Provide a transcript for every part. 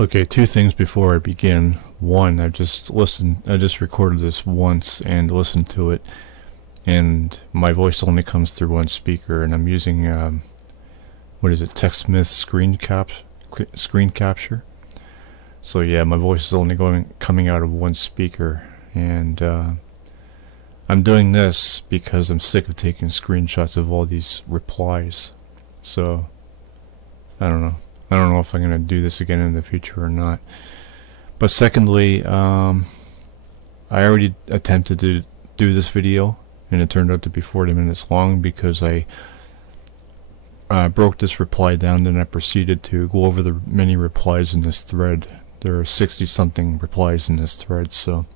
Okay, two things before I begin. One, I just recorded this once and listened to it, and my voice only comes through one speaker, and I'm using, what is it, TechSmith screen capture. So yeah, my voice is only coming out of one speaker, and I'm doing this because I'm sick of taking screenshots of all these replies. So, I don't know if I'm going to do this again in the future or not. But secondly, I already attempted to do this video, and it turned out to be 40 minutes long because I broke this reply down, then I proceeded to go over the many replies in this thread. There are 60 something replies in this thread, so.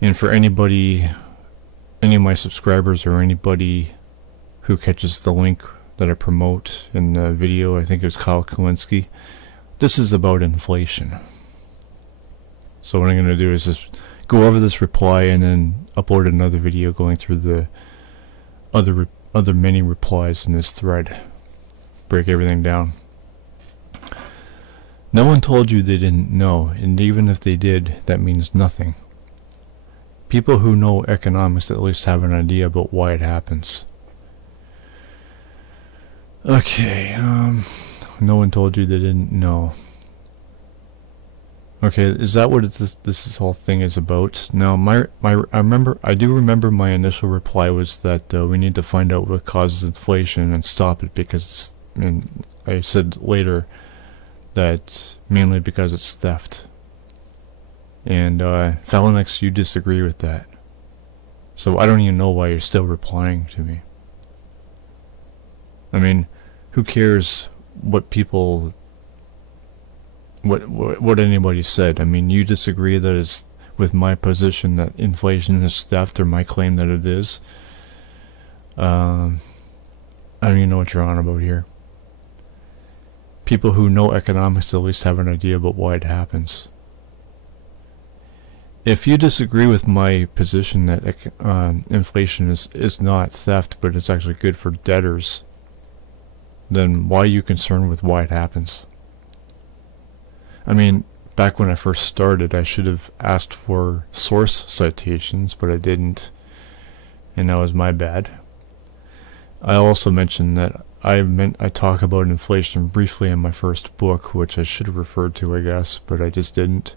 And for anybody, any of my subscribers or anybody who catches the link that I promote in the video, I think it was Kyle Kowinski, this is about inflation. So what I'm going to do is just go over this reply and then upload another video going through the other many replies in this thread. Break everything down. No one told you they didn't know, and even if they did, that means nothing. People who know economics at least have an idea about why it happens. Okay, no one told you they didn't know. Okay, is that what this whole thing is about? Now, I do remember my initial reply was that we need to find out what causes inflation and stop it because, and I said later that mainly because it's theft. And Fellinux, you disagree with that. So I don't even know why you're still replying to me. I mean, who cares what people, what anybody said? I mean, you disagree that it's with my position that inflation is theft, or my claim that it is. I don't even know what you're on about here. People who know economics at least have an idea about why it happens. If you disagree with my position that inflation is not theft, but it's actually good for debtors, then why are you concerned with why it happens? I mean, back when I first started, I should have asked for source citations, but I didn't, and that was my bad. I also mentioned that I talk about inflation briefly in my first book, which I should have referred to, I guess, but I just didn't.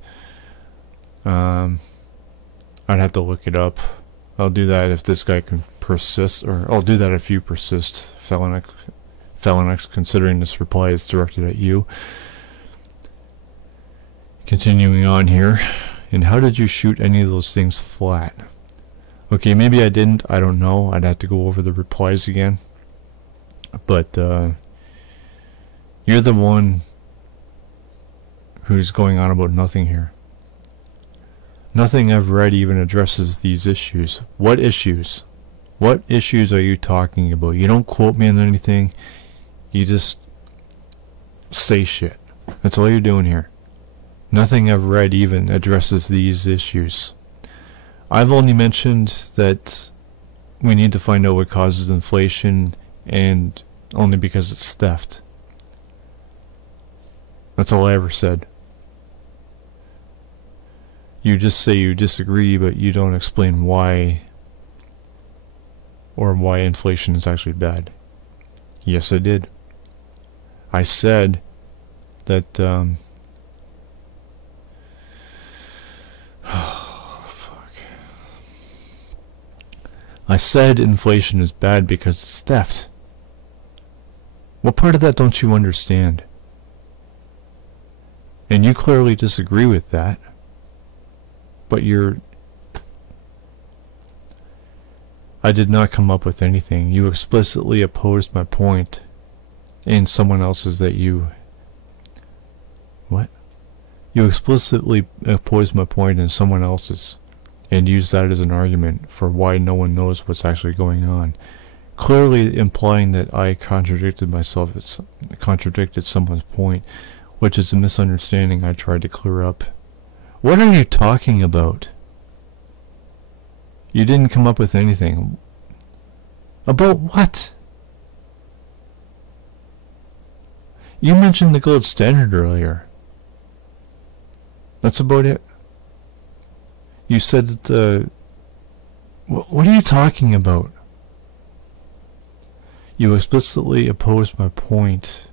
I'd have to look it up. I'll do that if this guy can persist, or I'll do that if you persist, Fellinux, considering this reply is directed at you. Continuing on here, and how did you shoot any of those things flat? Okay, maybe I didn't, I don't know, I'd have to go over the replies again. But you're the one who's going on about nothing here. Nothing I've read even addresses these issues. What issues? What issues are you talking about? You don't quote me on anything. You just say shit. That's all you're doing here. Nothing I've read even addresses these issues. I've only mentioned that we need to find out what causes inflation, and only because it's theft. That's all I ever said. You just say you disagree, but you don't explain why, or why inflation is actually bad. Yes, I did. I said that, oh, fuck. I said inflation is bad because it's theft. What part of that don't you understand? And you clearly disagree with that. But I did not come up with anything. You explicitly opposed my point in someone else's that you... What? You explicitly opposed my point in someone else's and used that as an argument for why no one knows what's actually going on. Clearly implying that I contradicted myself, contradicted someone's point, which is a misunderstanding I tried to clear up. What are you talking about? You didn't come up with anything. About what? You mentioned the gold standard earlier. That's about it. You said that what are you talking about? You explicitly opposed my point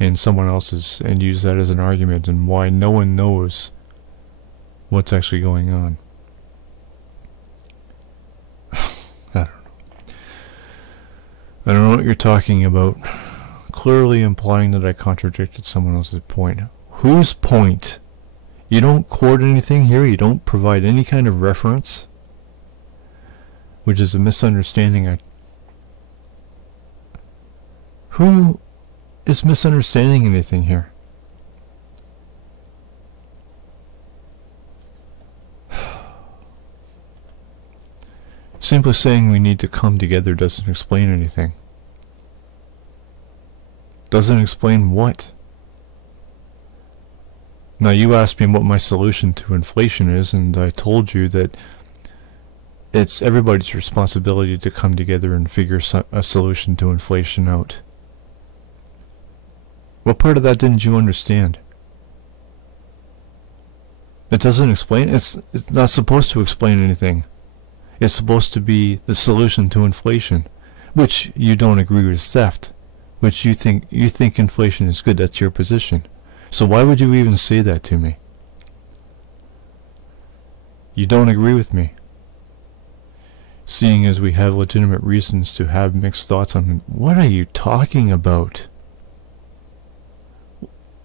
and someone else's and use that as an argument and why no one knows what's actually going on. I don't know what you're talking about. Clearly implying that I contradicted someone else's point. Whose point? You don't quote anything here, you don't provide any kind of reference, which is a misunderstanding. Who is misunderstanding anything here? Simply saying we need to come together doesn't explain anything. Doesn't explain what? Now you asked me what my solution to inflation is, and I told you that it's everybody's responsibility to come together and figure a solution to inflation out. What part of that didn't you understand? It doesn't explain. It's not supposed to explain anything. It's supposed to be the solution to inflation, which you don't agree with theft, which you think inflation is good. That's your position. So why would you even say that to me? You don't agree with me. Seeing as we have legitimate reasons to have mixed thoughts on what are you talking about?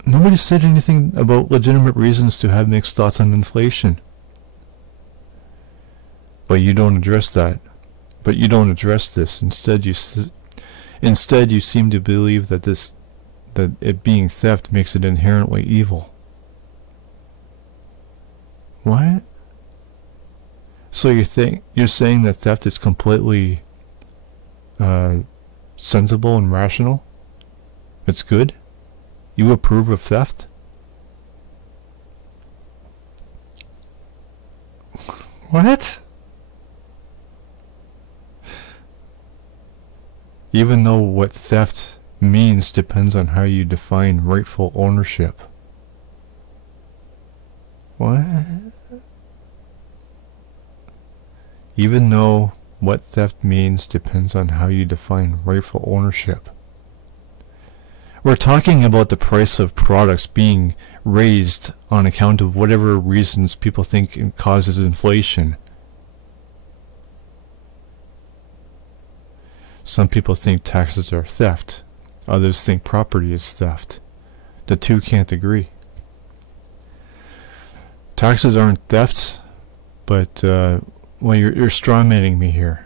Nobody said anything about legitimate reasons to have mixed thoughts on inflation. But you don't address that. But you don't address this. Instead, you seem to believe that that it being theft makes it inherently evil. What? So you're saying that theft is completely sensible and rational? It's good? You approve of theft? What? Even though what theft means depends on how you define rightful ownership. What? Even though what theft means depends on how you define rightful ownership. We're talking about the price of products being raised on account of whatever reasons people think it causes inflation. Some people think taxes are theft. Others think property is theft. The two can't agree. Taxes aren't theft, but, well, you're strawmanning me here.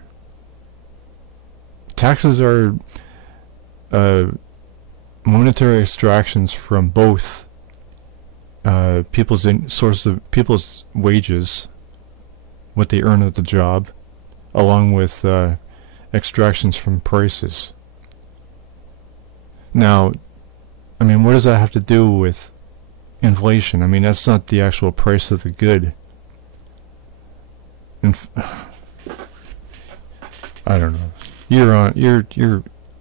Taxes are monetary extractions from both people's wages, what they earn at the job, along with extractions from prices. Now, I mean, what does that have to do with inflation? I mean, that's not the actual price of the good. I don't know.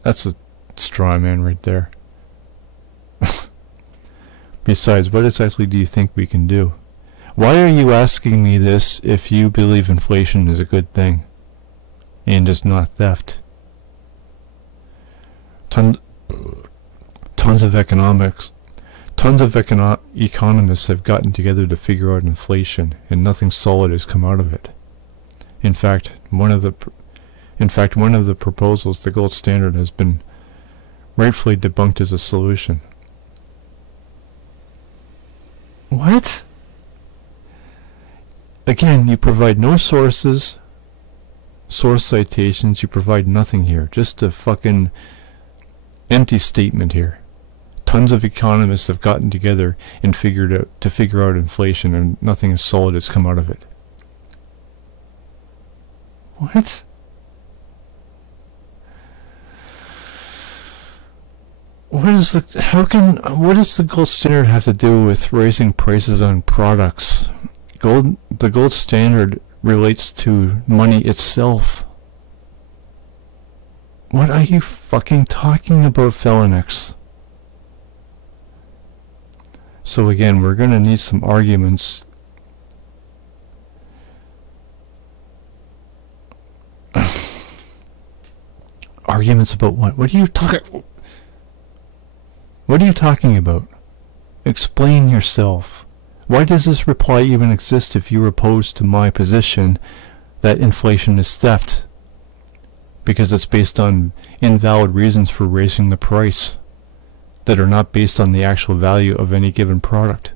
That's a straw man right there. Besides, what exactly do you think we can do? Why are you asking me this if you believe inflation is a good thing and is not theft? Tons of economists have gotten together to figure out inflation, and nothing solid has come out of it. In fact, one of the proposals, the gold standard, has been rightfully debunked as a solution. What? Again, you provide no source citations, you provide nothing here. Just a fucking empty statement here. Tons of economists have gotten together and figure out inflation, and nothing solid has come out of it. What? What does the gold standard have to do with raising prices on products? The gold standard relates to money itself. What are you fucking talking about, Fellinux? So again, we're going to need some arguments. Arguments about what? What are you talking? What are you talking about? Explain yourself. Why does this reply even exist if you're opposed to my position that inflation is theft? Because it's based on invalid reasons for raising the price that are not based on the actual value of any given product.